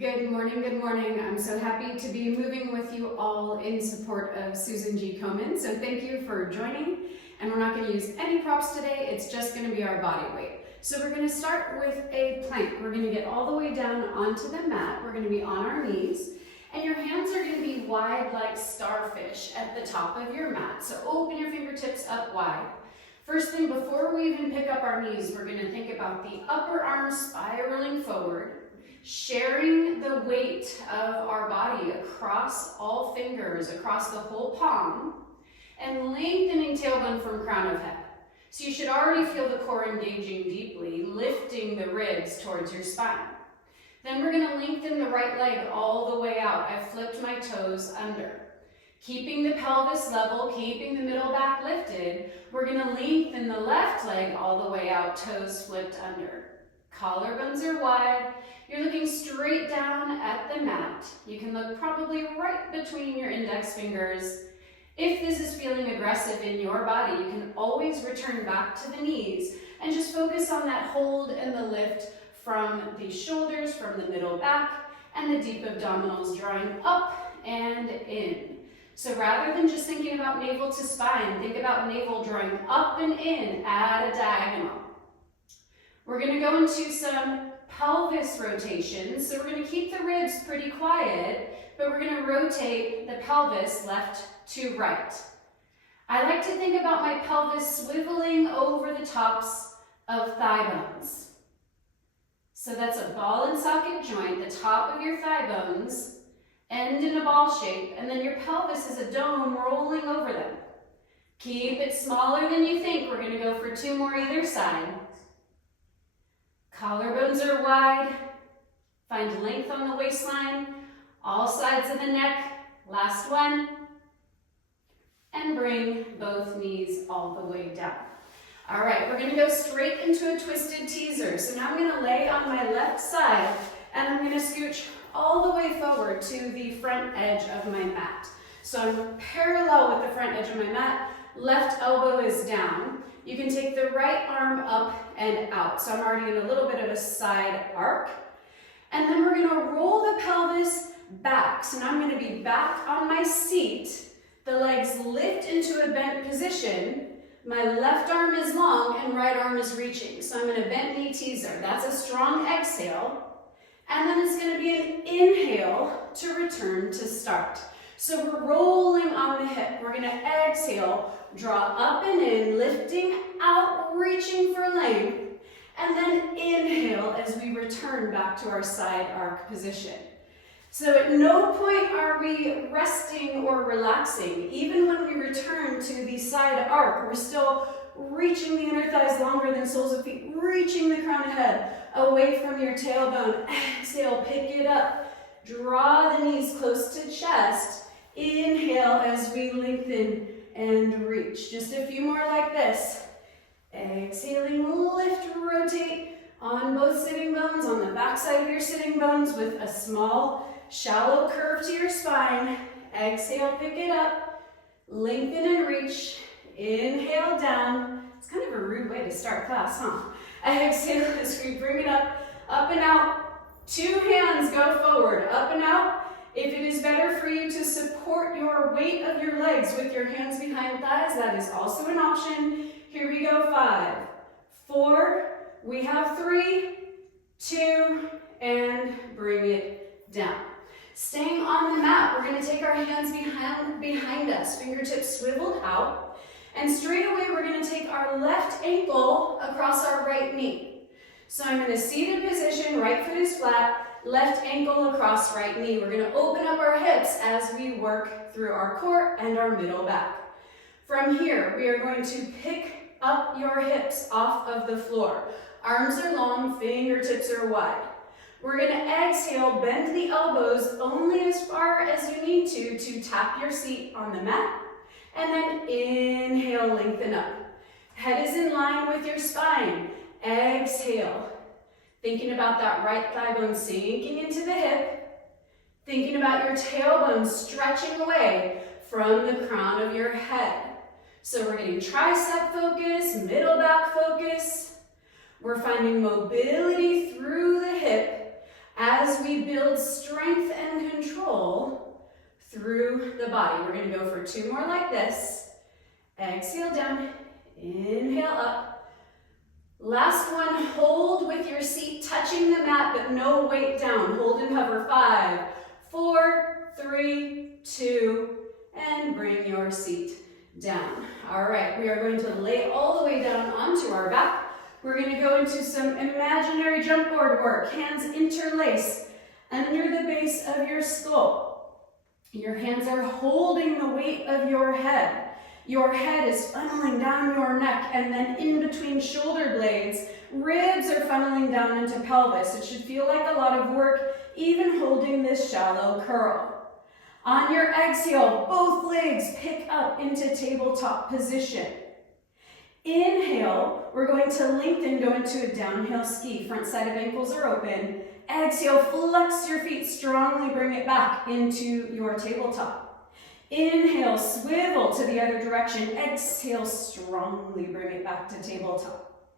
Good morning, good morning. I'm so happy to be moving with you all in support of Susan G. Komen. So thank you for joining. And we're not going to use any props today. It's just going to be our body weight. So we're going to start with a plank. We're going to get all the way down onto the mat. We're going to be on our knees. And your hands are going to be wide like starfish at the top of your mat. So open your fingertips up wide. First thing, before we even pick up our knees, we're going to think about the upper arm spiraling forward, sharing the weight of our body across all fingers, across the whole palm, and lengthening tailbone from crown of head. So you should already feel the core engaging deeply, lifting the ribs towards your spine. Then we're going to lengthen the right leg all the way out. I've flipped my toes under. Keeping the pelvis level, keeping the middle back lifted, we're going to lengthen the left leg all the way out, toes flipped under. Collarbones are wide. You're looking straight down at the mat. You can look probably right between your index fingers. If this is feeling aggressive in your body, you can always return back to the knees and just focus on that hold and the lift from the shoulders, from the middle back, and the deep abdominals drawing up and in. So rather than just thinking about navel to spine, think about navel drawing up and in at a diagonal. We're going to go into some pelvis rotations. So we're going to keep the ribs pretty quiet, but we're going to rotate the pelvis left to right. I like to think about my pelvis swiveling over the tops of thigh bones. So that's a ball and socket joint, the top of your thigh bones, end in a ball shape, and then your pelvis is a dome rolling over them. Keep it smaller than you think. We're going to go for 2 more either side. Collarbones are wide. Find length on the waistline. All sides of the neck. Last one. And bring both knees all the way down. All right, we're going to go straight into a twisted teaser. So now I'm going to lay on my left side, and I'm going to scooch all the way forward to the front edge of my mat. So I'm parallel with the front edge of my mat. Left elbow is down. You can take the right arm up and out. So I'm already in a little bit of a side arc. And then we're going to roll the pelvis back. So now I'm going to be back on my seat. The legs lift into a bent position. My left arm is long and right arm is reaching. So I'm going to bent knee teaser. That's a strong exhale. And then it's going to be an inhale to return to start. So we're rolling on the hip. We're going to exhale, draw up and in, lifting out, reaching for length, and then inhale as we return back to our side arc position. So at no point are we resting or relaxing. Even when we return to the side arc, we're still reaching the inner thighs longer than soles of feet, reaching the crown of head away from your tailbone. Exhale, pick it up. Draw the knees close to chest. Inhale as we lengthen and reach. Just a few more like this. Exhaling, lift, rotate on both sitting bones, on the back side of your sitting bones with a small, shallow curve to your spine. Exhale, pick it up. Lengthen and reach. Inhale down. It's kind of a rude way to start class, huh? Exhale as we bring it up and out. 2 hands go forward, up and out. If it is better for you to support your weight of your legs with your hands behind thighs, that is also an option. Here we go, 5, 4, we have 3, 2, and bring it down. Staying on the mat, we're going to take our hands behind us, fingertips swiveled out, and straight away we're going to take our left ankle across our right knee. So I'm in a seated position, right foot is flat, left ankle across right knee. We're going to open up our hips as we work through our core and our middle back. From here, we are going to pick up your hips off of the floor. Arms are long, fingertips are wide. We're going to exhale, bend the elbows only as far as you need to tap your seat on the mat. And then inhale, lengthen up. Head is in line with your spine. Exhale. Thinking about that right thigh bone sinking into the hip. Thinking about your tailbone stretching away from the crown of your head. So we're getting tricep focus, middle back focus. We're finding mobility through the hip as we build strength and control through the body. We're going to go for 2 more like this. Exhale down, inhale up. Last one, hold with your seat touching the mat, but no weight down. Hold and hover. 5, 4, 3, 2, and bring your seat down. All right, we are going to lay all the way down onto our back. We're going to go into some imaginary jump board work. Hands interlace under the base of your skull. Your hands are holding the weight of your head. Your head is funneling down your neck, and then in between shoulder blades, ribs are funneling down into pelvis. It should feel like a lot of work, even holding this shallow curl. On your exhale, both legs pick up into tabletop position. Inhale, we're going to lengthen, go into a downhill ski. Front side of ankles are open. Exhale, flex your feet, strongly bring it back into your tabletop. Inhale, swivel to the other direction. Exhale, strongly bring it back to tabletop.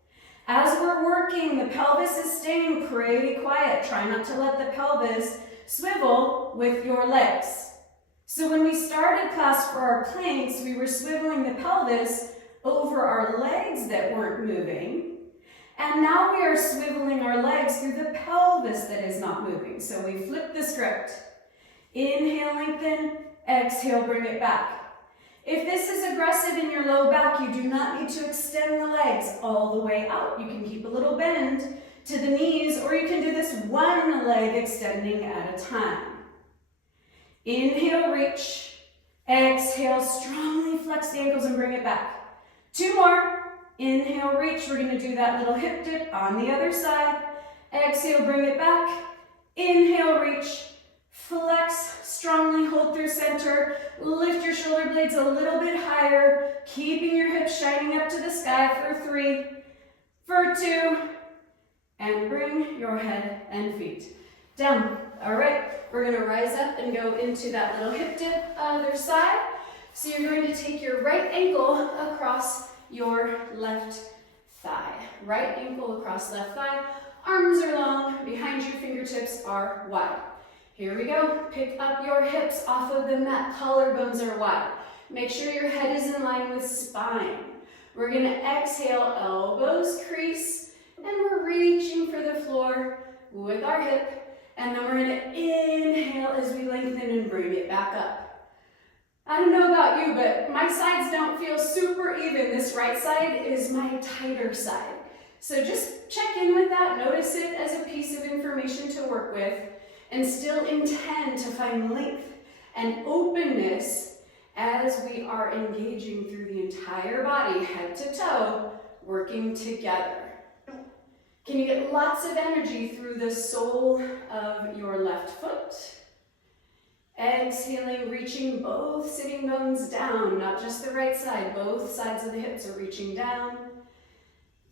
As we're working, the pelvis is staying pretty quiet. Try not to let the pelvis swivel with your legs. So when we started class for our planks, we were swiveling the pelvis over our legs that weren't moving. And now we are swiveling our legs through the pelvis that is not moving. So we flip the script. Inhale, lengthen. Exhale, bring it back. If this is aggressive in your low back, you do not need to extend the legs all the way out. You can keep a little bend to the knees, or you can do this one leg extending at a time. Inhale, reach. Exhale, strongly flex the ankles and bring it back. 2 more. Inhale, reach. We're going to do that little hip dip on the other side. Exhale, bring it back. Inhale, reach. Flex, strongly hold through center. Lift your shoulder blades a little bit higher, keeping your hips shining up to the sky for 3, for 2, and bring your head and feet down. All right, we're going to rise up and go into that little hip dip other side. So you're going to take your right ankle across your left thigh. Right ankle across left thigh. Arms are long, behind you, fingertips are wide. Here we go. Pick up your hips off of the mat. Collarbones are wide. Make sure your head is in line with spine. We're going to exhale, elbows crease, and we're reaching for the floor with our hip. And then we're going to inhale as we lengthen and bring it back up. I don't know about you, but my sides don't feel super even. This right side is my tighter side. So just check in with that. Notice it as a piece of information to work with. And still intend to find length and openness as we are engaging through the entire body, head to toe, working together. Can you get lots of energy through the sole of your left foot? Exhaling, reaching both sitting bones down, not just the right side. Both sides of the hips are reaching down.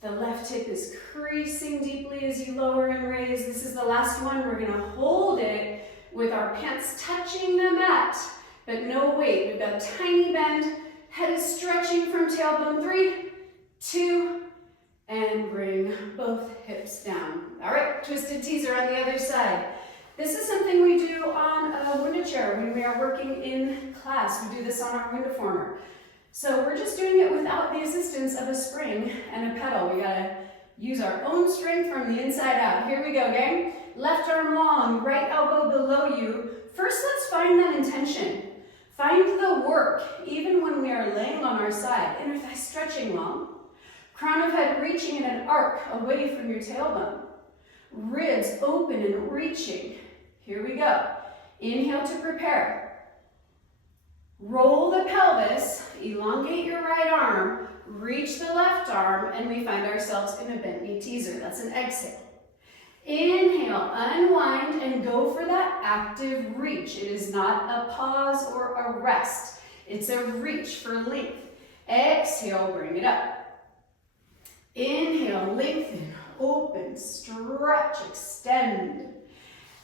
The left hip is creasing deeply as you lower and raise. This is the last one. We're going to hold it with our pants touching the mat, but no weight. We've got a tiny bend. Head is stretching from tailbone. 3, 2, and bring both hips down. All right, twisted teaser on the other side. This is something we do on a Wunda chair when we are working in class. We do this on our Wundaformer. So we're just doing it without the assistance of a spring and a pedal. We gotta use our own strength from the inside out. Here we go, gang. Left arm long, right elbow below you. First, let's find that intention. Find the work, even when we are laying on our side. Inner thigh stretching long. Crown of head reaching in an arc away from your tailbone. Ribs open and reaching. Here we go. Inhale to prepare. Roll the pelvis, elongate your right arm, reach the left arm, and we find ourselves in a bent knee teaser. That's an exhale. Inhale, unwind, and go for that active reach. It is not a pause or a rest. It's a reach for length. Exhale, bring it up. Inhale, lengthen, open, stretch, extend.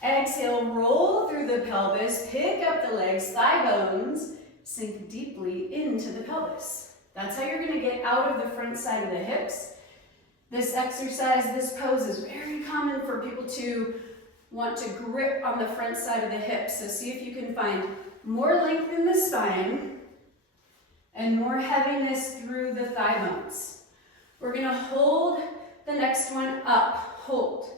Exhale, roll through the pelvis, pick up the legs, thigh bones, sink deeply into the pelvis. That's how you're going to get out of the front side of the hips. This exercise, this pose is very common for people to want to grip on the front side of the hips. So see if you can find more length in the spine and more heaviness through the thigh bones. We're going to hold the next one up. Hold.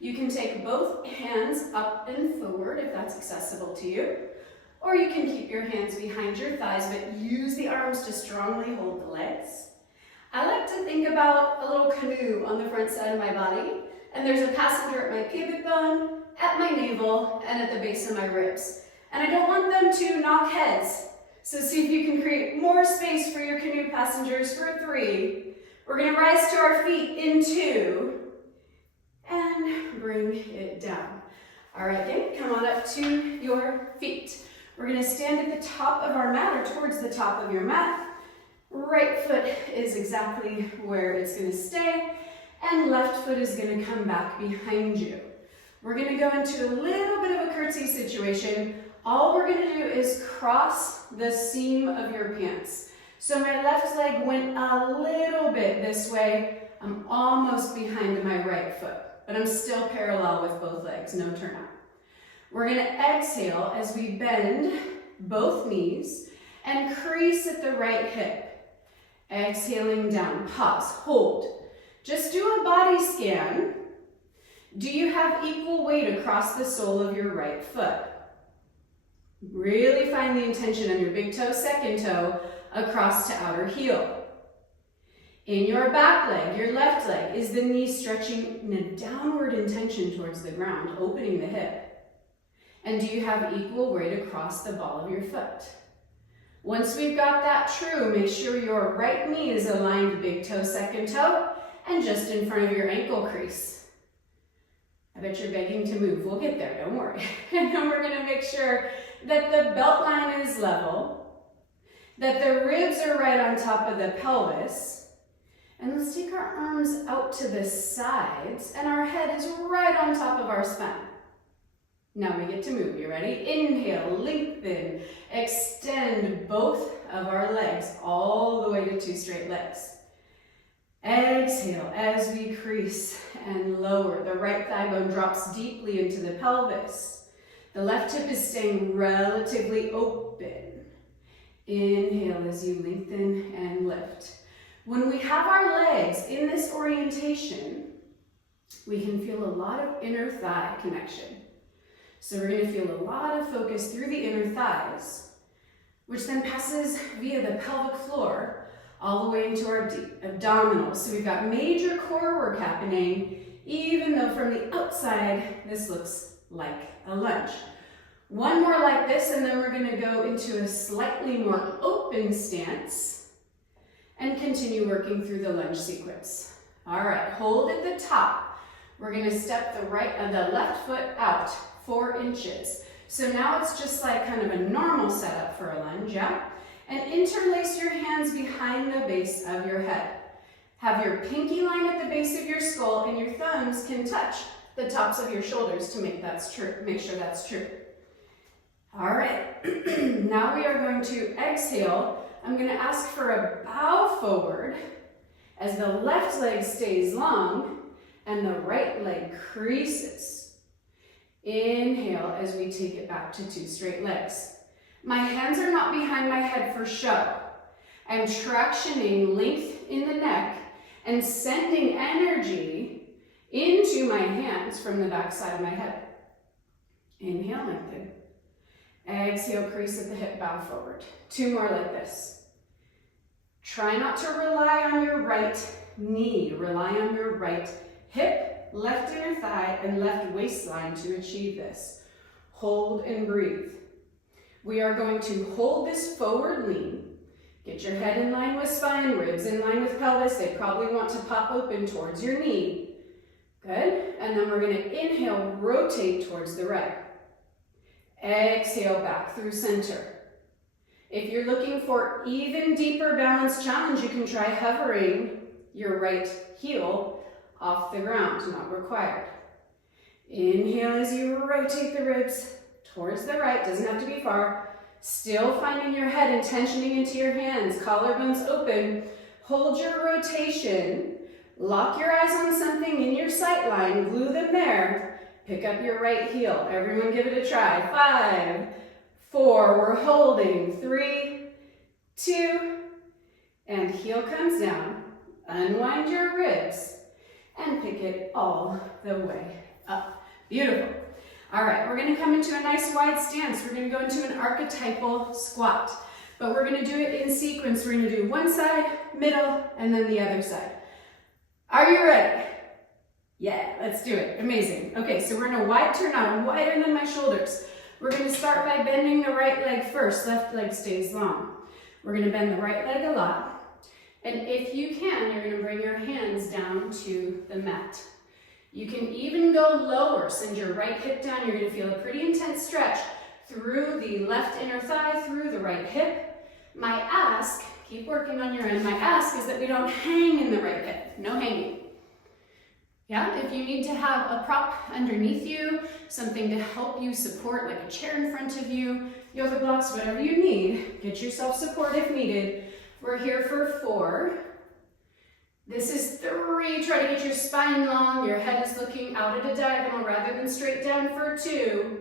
You can take both hands up and forward if that's accessible to you, or you can keep your hands behind your thighs, but use the arms to strongly hold the legs. I like to think about a little canoe on the front side of my body, and there's a passenger at my pubic bone, at my navel, and at the base of my ribs. And I don't want them to knock heads. So see if you can create more space for your canoe passengers for 3. We're going to rise to our feet in 2, and bring it down. All right, gang, come on up to your feet. We're going to stand at the top of our mat or towards the top of your mat. Right foot is exactly where it's going to stay, and left foot is going to come back behind you. We're going to go into a little bit of a curtsy situation. All we're going to do is cross the seam of your pants. So my left leg went a little bit this way. I'm almost behind my right foot, but I'm still parallel with both legs, no turn out. We're going to exhale as we bend both knees and crease at the right hip. Exhaling down, pause, hold. Just do a body scan. Do you have equal weight across the sole of your right foot? Really find the intention on your big toe, second toe, across to outer heel. In your back leg, your left leg, is the knee stretching in a downward intention towards the ground, opening the hip? And do you have equal weight across the ball of your foot? Once we've got that true, make sure your right knee is aligned big toe, second toe, and just in front of your ankle crease. I bet you're begging to move. We'll get there, don't worry. And then we're going to make sure that the belt line is level, that the ribs are right on top of the pelvis, and let's take our arms out to the sides, and our head is right on top of our spine. Now we get to move. You ready? Inhale, lengthen, extend both of our legs all the way to 2 straight legs. Exhale as we crease and lower. The right thigh bone drops deeply into the pelvis. The left hip is staying relatively open. Inhale as you lengthen and lift. When we have our legs in this orientation, we can feel a lot of inner thigh connection. So we're going to feel a lot of focus through the inner thighs, which then passes via the pelvic floor all the way into our deep abdominals. So we've got major core work happening, even though from the outside, this looks like a lunge. One more like this, and then we're going to go into a slightly more open stance and continue working through the lunge sequence. All right, hold at the top. We're going to step the left foot out 4 inches. So now it's just like kind of a normal setup for a lunge, yeah? And interlace your hands behind the base of your head. Have your pinky line at the base of your skull, and your thumbs can touch the tops of your shoulders to make sure that's true. All right, now we are going to exhale. I'm going to ask for a bow forward as the left leg stays long and the right leg creases. Inhale as we take it back to 2 straight legs. My hands are not behind my head for show. I'm tractioning length in the neck and sending energy into my hands from the back side of my head. Inhale, lengthen. Exhale, crease at the hip, bow forward. 2 more like this. Try not to rely on your right knee. Rely on your right hip, left inner thigh, and left waistline to achieve this. Hold and breathe. We are going to hold this forward lean. Get your head in line with spine, ribs in line with pelvis. They probably want to pop open towards your knee. Good. And then we're going to inhale, rotate towards the right. Exhale, back through center. If you're looking for even deeper balance challenge, you can try hovering your right heel off the ground, not required. Inhale as you rotate the ribs towards the right, doesn't have to be far. Still finding your head and tensioning into your hands, collarbones open. Hold your rotation. Lock your eyes on something in your sight line, glue them there, Pick up your right heel. Everyone give it a try. 5, 4, we're holding. 3, 2, and heel comes down. Unwind your ribs and pick it all the way up. Beautiful. All right, we're gonna come into a nice wide stance. We're gonna go into an archetypal squat, but we're gonna do it in sequence. We're gonna do one side, middle, and then the other side. Are you ready? Yeah, let's do it. Amazing. Okay, so we're in a wide turn out, wider than my shoulders. We're gonna start by bending the right leg first. Left leg stays long. We're gonna bend the right leg a lot. And if you can, you're gonna bring your hands down to the mat. You can even go lower. Send your right hip down. You're gonna feel a pretty intense stretch through the left inner thigh, through the right hip. My ask, keep working on your end, my ask is that we don't hang in the right hip. No hanging. Yeah, if you need to have a prop underneath you, something to help you support, like a chair in front of you, yoga blocks, whatever you need, get yourself support if needed. We're here for 4. This is 3. Try to get your spine long. Your head is looking out at a diagonal rather than straight down for 2.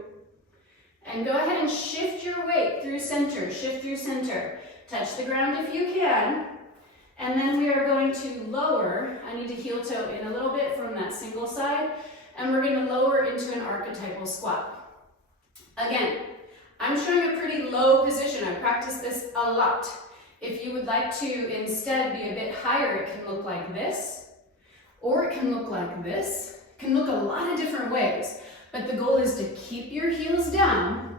And go ahead and shift your weight through center. Shift through center. Touch the ground if you can. And then we are going to lower. I need to heel toe in a little bit from that single side. And we're going to lower into an archetypal squat. Again, I'm showing a pretty low position. I practice this a lot. If you would like to instead be a bit higher, it can look like this, or it can look like this. It can look a lot of different ways, but the goal is to keep your heels down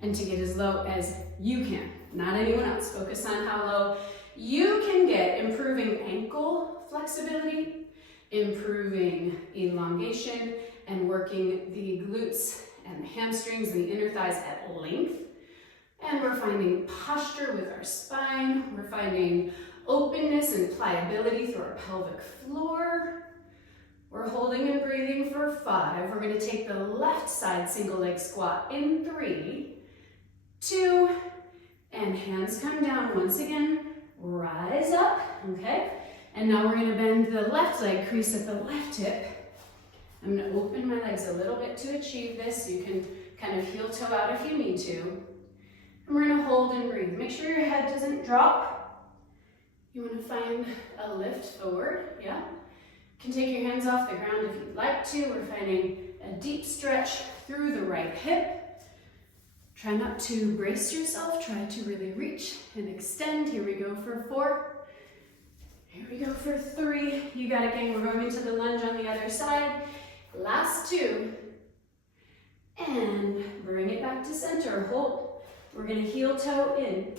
and to get as low as you can, not anyone else. Focus on how low you can get, improving ankle flexibility, improving elongation, and working the glutes and the hamstrings and the inner thighs at length. And we're finding posture with our spine. We're finding openness and pliability through our pelvic floor. We're holding and breathing for 5. We're going to take the left side single leg squat in 3, 2, and hands come down once again. Rise up, okay? And now we're going to bend the left leg, crease at the left hip. I'm going to open my legs a little bit to achieve this. You can kind of heel toe out if you need to. And we're going to hold and breathe. Make sure your head doesn't drop. You want to find a lift forward, yeah? You can take your hands off the ground if you'd like to. We're finding a deep stretch through the right hip. Try not to brace yourself. Try to really reach and extend. Here we go for 4. Here we go for 3. You got it, gang. We're going into the lunge on the other side. Last 2. And bring it back to center. Hold. We're going to heel toe in,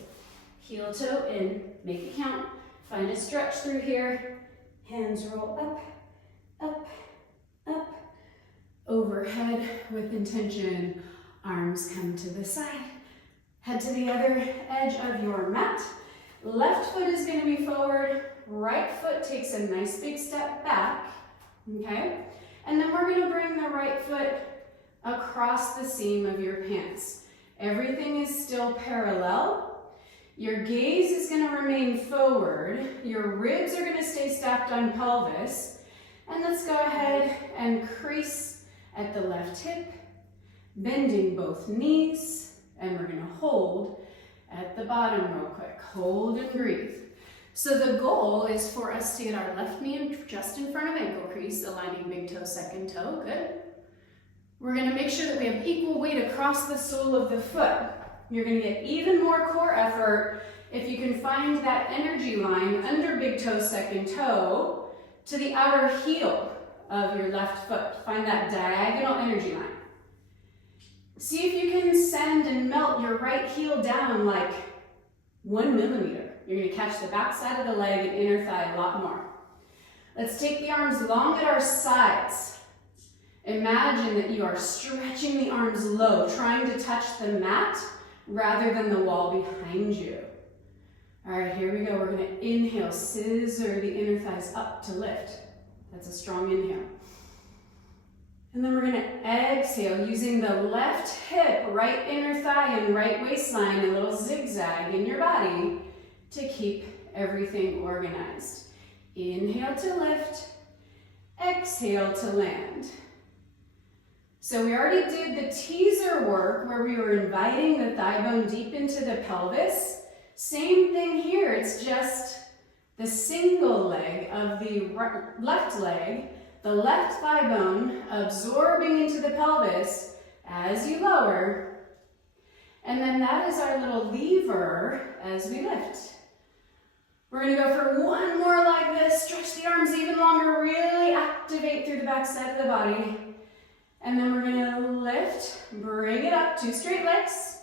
make it count. Find a stretch through here. Hands roll up, up, up. Overhead with intention. Arms come to the side. Head to the other edge of your mat. Left foot is going to be forward. Right foot takes a nice big step back. Okay? And then we're going to bring the right foot across the seam of your pants. Everything is still parallel. Your gaze is going to remain forward. Your ribs are going to stay stacked on pelvis. And let's go ahead and crease at the left hip, bending both knees, and we're going to hold at the bottom real quick. Hold and breathe. So the goal is for us to get our left knee just in front of ankle crease, aligning big toe, second toe. Good. We're going to make sure that we have equal weight across the sole of the foot. You're going to get even more core effort if you can find that energy line under big toe, second toe to the outer heel of your left foot. Find that diagonal energy line. See if you can send and melt your right heel down like 1 millimeter. You're going to catch the back side of the leg and inner thigh a lot more. Let's take the arms long at our sides. Imagine that you are stretching the arms low, trying to touch the mat rather than the wall behind you. All right, here we go. We're going to inhale, scissor the inner thighs up to lift. That's a strong inhale. And then we're going to exhale using the left hip, right inner thigh, and right waistline, a little zigzag in your body to keep everything organized. Inhale to lift, exhale to land. So we already did the teaser work where we were inviting the thigh bone deep into the pelvis. Same thing here, it's just the single leg of the left leg, the left thigh bone absorbing into the pelvis as you lower. And then that is our little lever as we lift. We're gonna go for one more like this, stretch the arms even longer, really activate through the back side of the body. And then we're gonna lift, bring it up, 2 straight legs.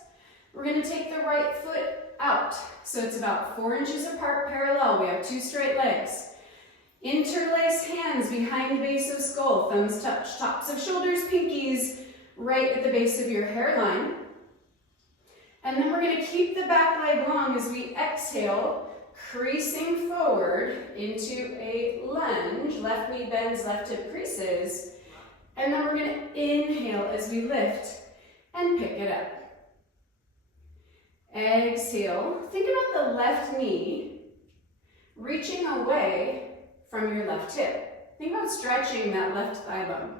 We're gonna take the right foot out. So it's about 4 inches apart, parallel. We have 2 straight legs. Interlace hands behind base of skull, thumbs touch, tops of shoulders, pinkies right at the base of your hairline. And then we're gonna keep the back leg long as we exhale, creasing forward into a lunge. Left knee bends, left hip creases. And then we're going to inhale as we lift and pick it up. Exhale. Think about the left knee reaching away from your left hip. Think about stretching that left thigh bone.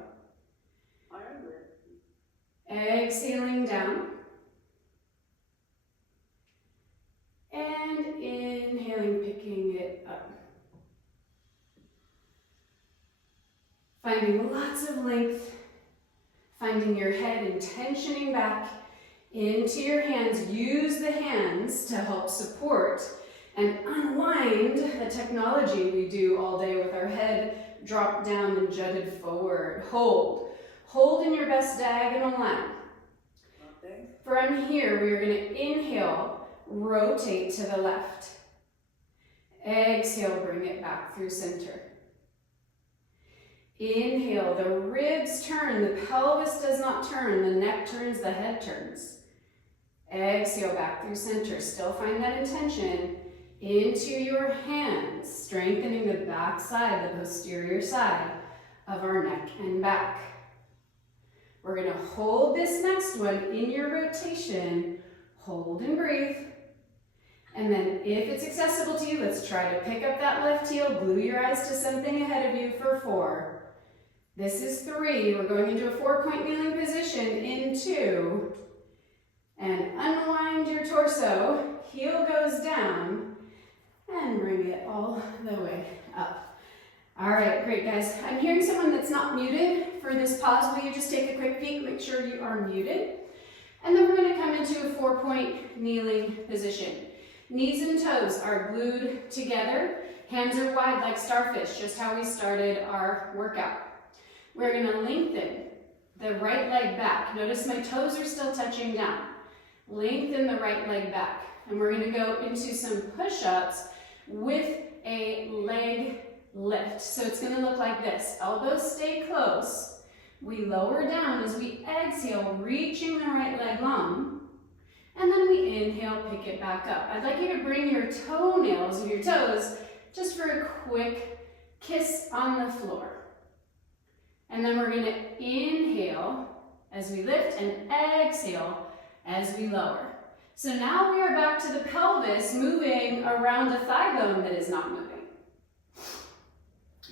Exhaling down. And inhaling, picking it up. Finding lots of length, finding your head and tensioning back into your hands. Use the hands to help support and unwind the technology we do all day with our head dropped down and jutted forward. Hold. Hold in your best diagonal line. Okay. From here, we are going to inhale, rotate to the left. Exhale, bring it back through center. Inhale, the ribs turn, the pelvis does not turn, the neck turns, the head turns. Exhale, back through center. Still find that intention into your hands, strengthening the back side, the posterior side of our neck and back. We're going to hold this next one in your rotation. Hold and breathe. And then if it's accessible to you, let's try to pick up that left heel, glue your eyes to something ahead of you for 4. This is 3. We're going into a 4-point kneeling position in 2. And unwind your torso. Heel goes down. And bring it all the way up. All right, great guys. I'm hearing someone that's not muted for this pause. Will you just take a quick peek, make sure you are muted. And then we're going to come into a 4-point kneeling position. Knees and toes are glued together. Hands are wide like starfish, just how we started our workout. We're going to lengthen the right leg back. Notice my toes are still touching down. Lengthen the right leg back. And we're going to go into some push-ups with a leg lift. So it's going to look like this. Elbows stay close. We lower down as we exhale, reaching the right leg long. And then we inhale, pick it back up. I'd like you to bring your toenails of your toes just for a quick kiss on the floor. And then we're going to inhale as we lift and exhale as we lower. So now we are back to the pelvis, moving around the thigh bone that is not moving.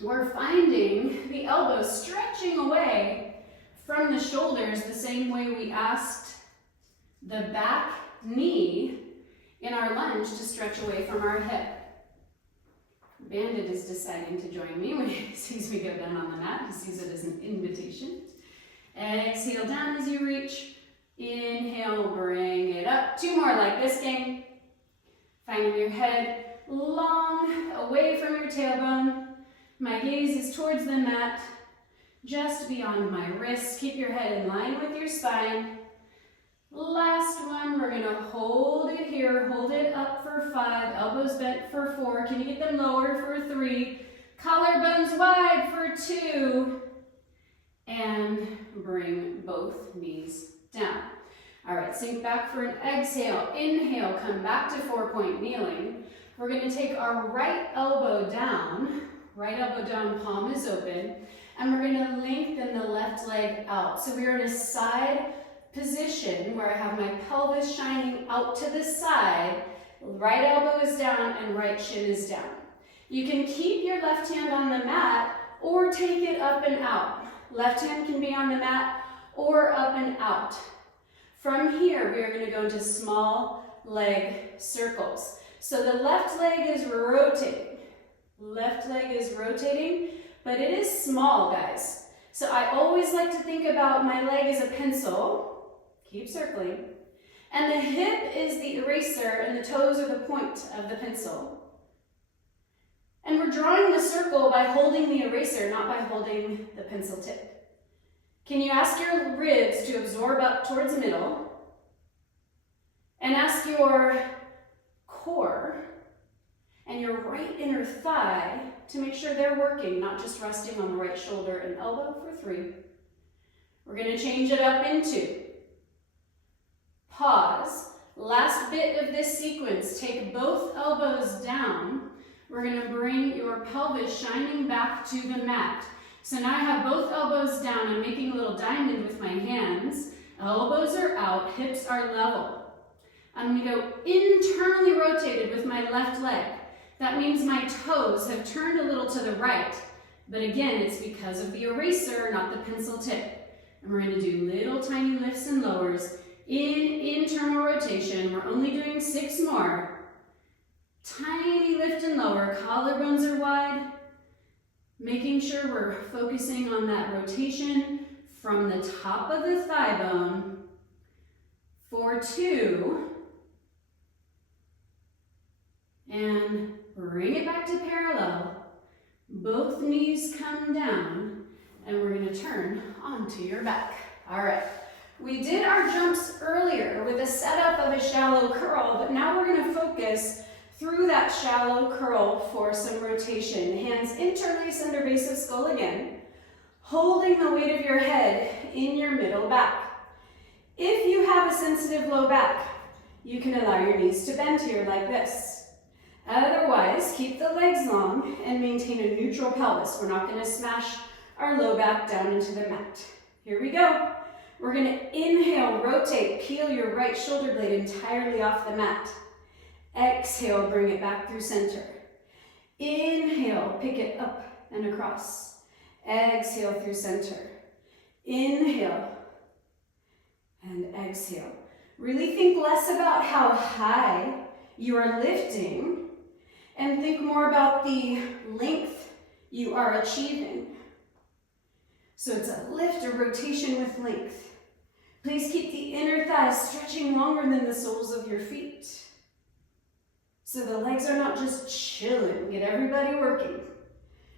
We're finding the elbows stretching away from the shoulders the same way we asked the back knee in our lunge to stretch away from our hip. Bandit is deciding to join me when he sees me go down on the mat. He sees it as an invitation. Exhale down as you reach. Inhale, bring it up. 2 more like this, gang. Finding your head long away from your tailbone. My gaze is towards the mat, just beyond my wrist. Keep your head in line with your spine. Last one, we're going to hold it here, hold it up for 5, elbows bent for 4. Can you get them lower for 3? Collarbones wide for 2. And bring both knees down. All right, sink back for an exhale. Inhale, come back to 4-point kneeling. We're going to take our right elbow down, palm is open, and we're going to lengthen the left leg out. So we are in a side position where I have my pelvis shining out to the side, right elbow is down and right shin is down. You can keep your left hand on the mat or take it up and out. Left hand can be on the mat or up and out. From here, we are going to go into small leg circles. So the left leg is rotating. Left leg is rotating, but it is small, guys. So I always like to think about my leg as a pencil. Keep circling. And the hip is the eraser and the toes are the point of the pencil. And we're drawing the circle by holding the eraser, not by holding the pencil tip. Can you ask your ribs to absorb up towards the middle? And ask your core and your right inner thigh to make sure they're working, not just resting on the right shoulder and elbow for 3. We're going to change it up into pause. Last bit of this sequence, take both elbows down. We're going to bring your pelvis shining back to the mat. So now I have both elbows down. I'm making a little diamond with my hands. Elbows are out, hips are level. I'm going to go internally rotated with my left leg. That means my toes have turned a little to the right. But again, it's because of the eraser, not the pencil tip. And we're going to do little tiny lifts and lowers in internal rotation. We're only doing 6 more. Tiny lift and lower, collarbones are wide. Making sure we're focusing on that rotation from the top of the thigh bone for 2. And bring it back to parallel. Both knees come down, and we're going to turn onto your back. All right. We did our jumps earlier with a setup of a shallow curl, but now we're going to focus through that shallow curl for some rotation. Hands interlace under base of skull again, holding the weight of your head in your middle back. If you have a sensitive low back, you can allow your knees to bend here like this. Otherwise, keep the legs long and maintain a neutral pelvis. We're not going to smash our low back down into the mat. Here we go. We're going to inhale, rotate, peel your right shoulder blade entirely off the mat. Exhale, bring it back through center. Inhale, pick it up and across. Exhale through center. Inhale and exhale. Really think less about how high you are lifting and think more about the length you are achieving. So it's a lift or rotation with length. Please keep the inner thighs stretching longer than the soles of your feet. So the legs are not just chilling. Get everybody working.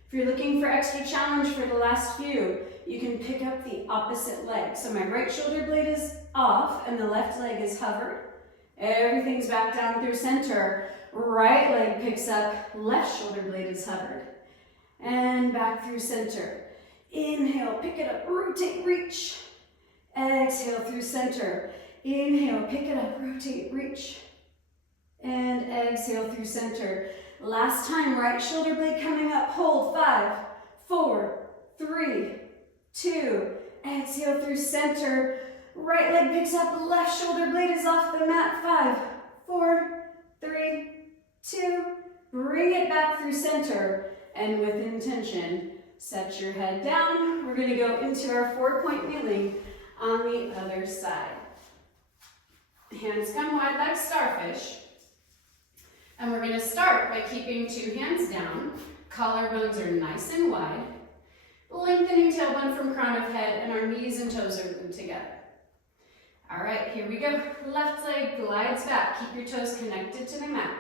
If you're looking for extra challenge for the last few, you can pick up the opposite leg. So my right shoulder blade is off and the left leg is hovered. Everything's back down through center. Right leg picks up, left shoulder blade is hovered. And back through center. Inhale, pick it up, rotate, reach. Exhale through center. Inhale, pick it up, rotate, reach. And exhale through center. Last time, right shoulder blade coming up, hold, 5, 4, 3, 2. Exhale through center. Right leg picks up, left shoulder blade is off the mat, 5, 4, 3, 2. Bring it back through center. And with intention, set your head down. We're going to go into our 4-point kneeling on the other side. Hands come wide like starfish. And we're going to start by keeping 2 hands down. Collarbones are nice and wide. Lengthening tailbone from crown of head, and our knees and toes are glued together. All right, here we go. Left leg glides back. Keep your toes connected to the mat.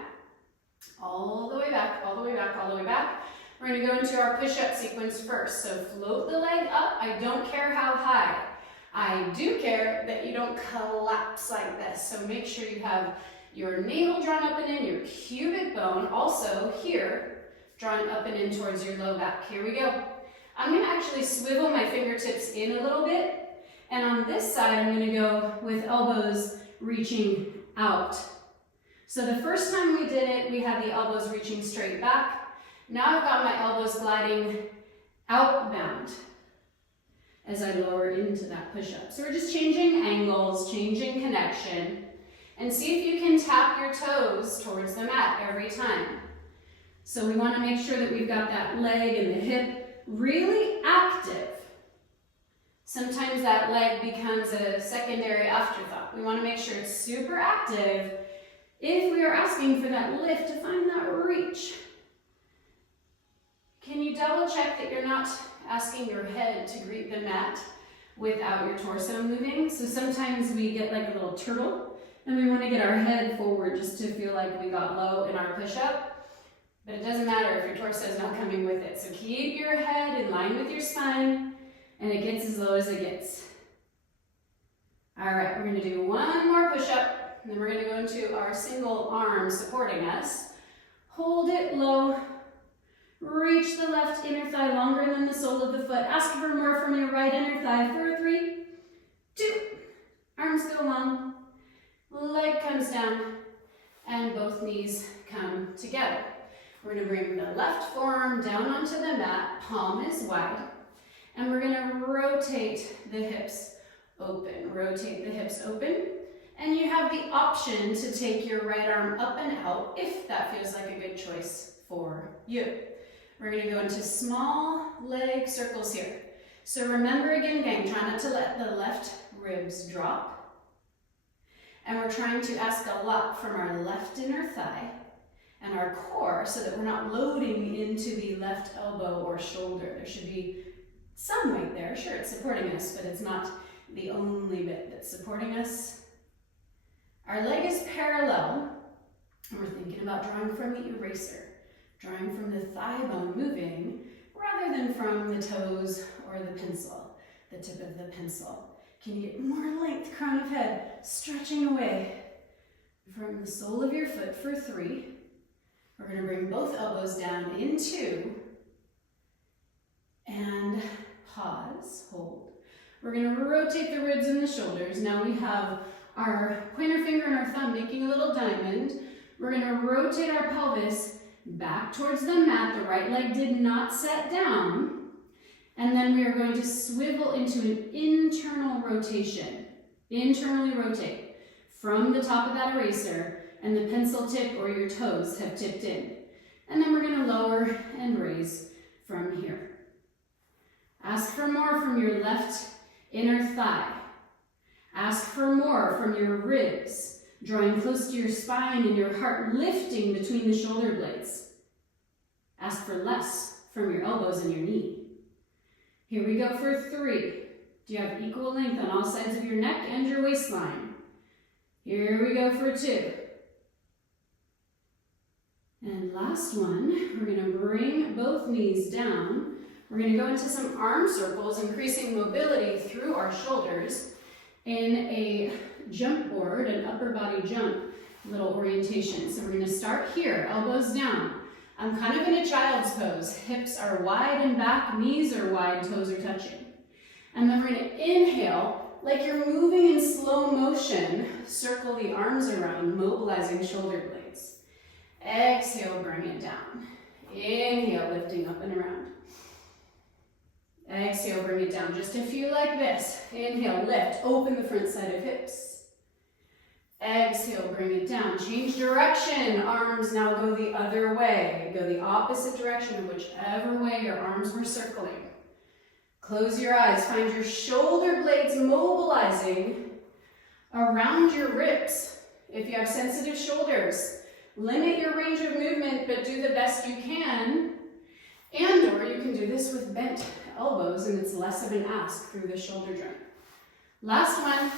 All the way back, all the way back, all the way back. We're going to go into our push-up sequence first. So float the leg up. I don't care how high. I do care that you don't collapse like this. So make sure you have your navel drawn up and in, your pubic bone also here, drawn up and in towards your low back. Here we go. I'm going to actually swivel my fingertips in a little bit. And on this side, I'm going to go with elbows reaching out. So the first time we did it, we had the elbows reaching straight back. Now I've got my elbows gliding outbound as I lower into that push-up. So we're just changing angles, changing connection, and see if you can tap your toes towards the mat every time. So we want to make sure that we've got that leg and the hip really active. Sometimes that leg becomes a secondary afterthought. We want to make sure it's super active if we are asking for that lift to find that reach. Can you double check that you're not asking your head to greet the mat without your torso moving? So sometimes we get like a little turtle and we want to get our head forward just to feel like we got low in our push-up. But it doesn't matter if your torso is not coming with it. So keep your head in line with your spine, and it gets as low as it gets. All right, we're going to do one more push-up, and then we're going to go into our single arm supporting us. Hold it low. Reach the left inner thigh longer than the sole of the foot. Ask for more from your right inner thigh for 3, 2. Arms go long. Leg comes down, and both knees come together. We're going to bring the left forearm down onto the mat. Palm is wide. And we're going to rotate the hips open. Rotate the hips open. And you have the option to take your right arm up and out if that feels like a good choice for you. We're going to go into small leg circles here. So remember again, gang, try not to let the left ribs drop. And we're trying to ask a lot from our left inner thigh and our core so that we're not loading into the left elbow or shoulder. There should be some weight there. Sure, it's supporting us, but it's not the only bit that's supporting us. Our leg is parallel, and we're thinking about drawing from the eraser, drawing from the thigh bone moving, rather than from the toes or the pencil, the tip of the pencil. Can you get more length, crown of head, stretching away from the sole of your foot for 3. We're going to bring both elbows down in 2, and pause, hold. We're going to rotate the ribs and the shoulders. Now we have our pointer finger and our thumb making a little diamond. We're going to rotate our pelvis back towards the mat. The right leg did not set down. And then we are going to swivel into an internal rotation. Internally rotate from the top of that eraser, and the pencil tip or your toes have tipped in. And then we're going to lower and raise from here. Ask for more from your left inner thigh. Ask for more from your ribs, drawing close to your spine and your heart lifting between the shoulder blades. Ask for less from your elbows and your knee. Here we go for 3. Do you have equal length on all sides of your neck and your waistline? Here we go for 2. And last one, we're going to bring both knees down. We're going to go into some arm circles, increasing mobility through our shoulders in a jump board, an upper body jump little orientation. So we're going to start here, elbows down. I'm kind of in a child's pose. Hips are wide and back, knees are wide, toes are touching. And then we're going to inhale like you're moving in slow motion. Circle the arms around, mobilizing shoulder blades. Exhale, bring it down. Inhale, lifting up and around. Exhale, bring it down. Just a few like this. Inhale, lift, open the front side of hips. Exhale, bring it down. Change direction. Arms now go the other way. Go the opposite direction of whichever way your arms were circling. Close your eyes. Find your shoulder blades mobilizing around your ribs. If you have sensitive shoulders, limit your range of movement, but do the best you can. And or you can do this with bent elbows, and it's less of an ask through the shoulder joint. Last one.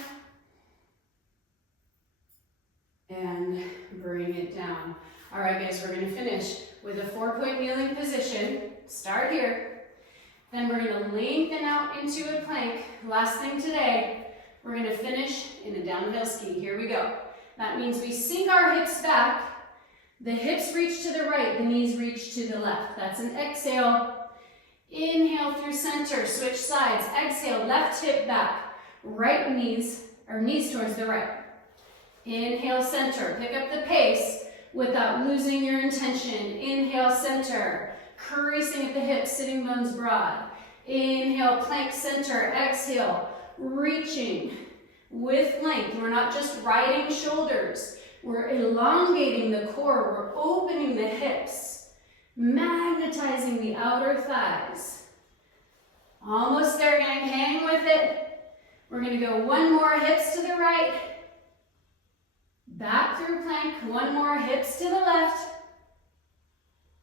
And bring it down. All right, guys, we're going to finish with a 4-point kneeling position. Start here. Then we're going to lengthen out into a plank. Last thing today, we're going to finish in a downhill ski. Here we go. That means we sink our hips back. The hips reach to the right, the knees reach to the left. That's an exhale. Inhale through center, switch sides. Exhale, left hip back. Right knees, or knees towards the right. Inhale, center. Pick up the pace without losing your intention. Inhale, center. Creasing at the hips, sitting bones broad. Inhale, plank center. Exhale, reaching with length. We're not just riding shoulders. We're elongating the core. We're opening the hips, magnetizing the outer thighs. Almost there, gang. Hang with it. We're going to go one more, hips to the right. Back through plank. One more, hips to the left.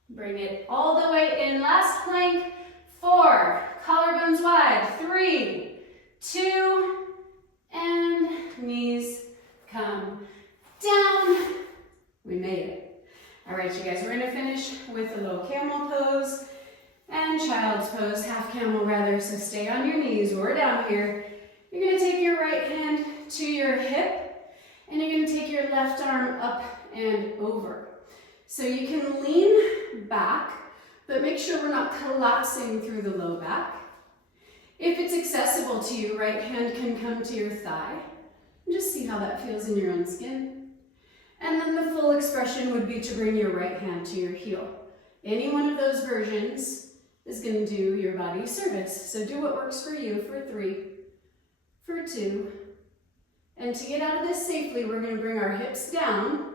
Bring it all the way in. Last plank. 4, collarbones wide. 3, 2, and knees come down. We made it. All right, you guys, we're gonna finish with a little camel pose and child's pose, half camel rather, so stay on your knees or down here. You're gonna take your right hand to your hip, and you're gonna take your left arm up and over. So you can lean back, but make sure we're not collapsing through the low back. If it's accessible to you, right hand can come to your thigh. And just see how that feels in your own skin. And then the full expression would be to bring your right hand to your heel. Any one of those versions is going to do your body service. So do what works for you for 3, for 2. And to get out of this safely, we're going to bring our hips down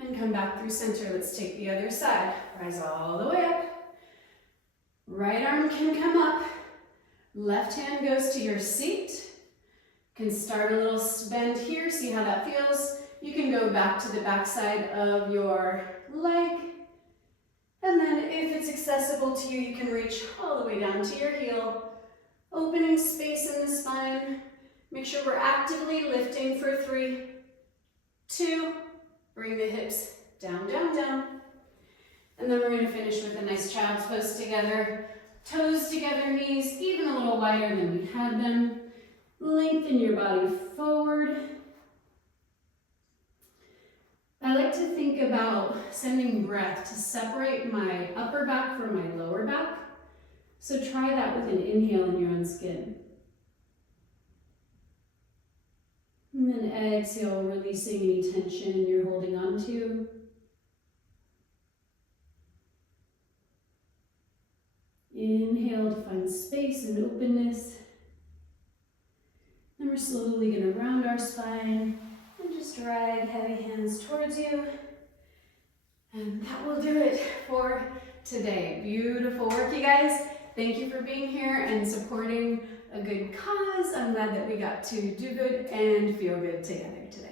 and come back through center. Let's take the other side. Rise all the way up. Right arm can come up. Left hand goes to your seat. Can start a little bend here. See how that feels. You can go back to the back side of your leg. And then if it's accessible to you, you can reach all the way down to your heel. Opening space in the spine. Make sure we're actively lifting for 3, 2, bring the hips down, down, down. And then we're going to finish with a nice child's pose together. Toes together, knees even a little wider than we had them. Lengthen your body forward. I like to think about sending breath to separate my upper back from my lower back. So try that with an inhale in your own skin. And then exhale, releasing any tension you're holding on to. Inhale to find space and openness. Then we're slowly going to round our spine and just drag heavy hands towards you. And that will do it for today. Beautiful work, you guys. Thank you for being here and supporting a good cause. I'm glad that we got to do good and feel good together today.